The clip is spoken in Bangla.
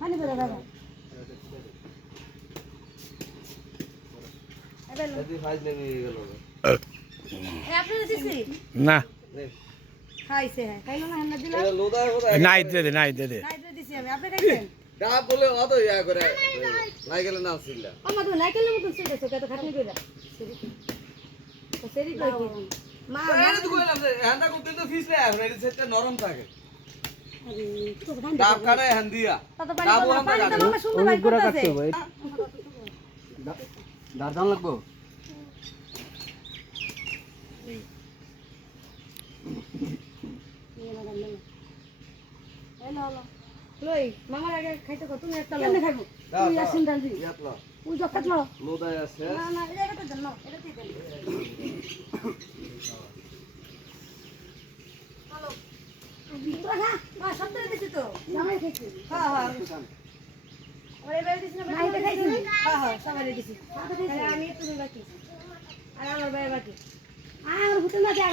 পানি বেরো বাবা যদি ফাইজ নেমে গেল আপনি দিছি না খাইছে খাইলো না হেনা দিলা এটা লোদা কোথায় নাই দে দে নাই দে দে নাই দিছি আমি আপনি খাইছেন ডাব বলে অত ইয়া করে নাই গেলে না ছিলা আমার তো নাই খেলে মতন সেটা কত খাটনি কইরা সেরি কই কি মা এটা তো কইলাম যে হ্যান্ডা করতে তো ফিস রে এখন এটা সেটটা নরম থাকে ডাব কাটা হ্যান্ড দিয়া তত পানি তো মামা সুন্দর ভাই করতেছে দাঁড়ান লাগবো লই মামার আগে খাইতে কত তুমি একটা কেমনে খাইবো তুমি আসিন ডাল দি ইয়াতলা ওই জকাত লো লোদা আছে না না এটা তো জানো এটা তুই দেন চলো না না সত্তর দিছি তো জামাই খাইছি হ্যাঁ হ্যাঁ ওরে বের দিছ না ভাই খাইছি হ্যাঁ হ্যাঁ সবাই দিছি আমি তুমি বাকি আর আমার ভাই বাকি আর হুতে না যা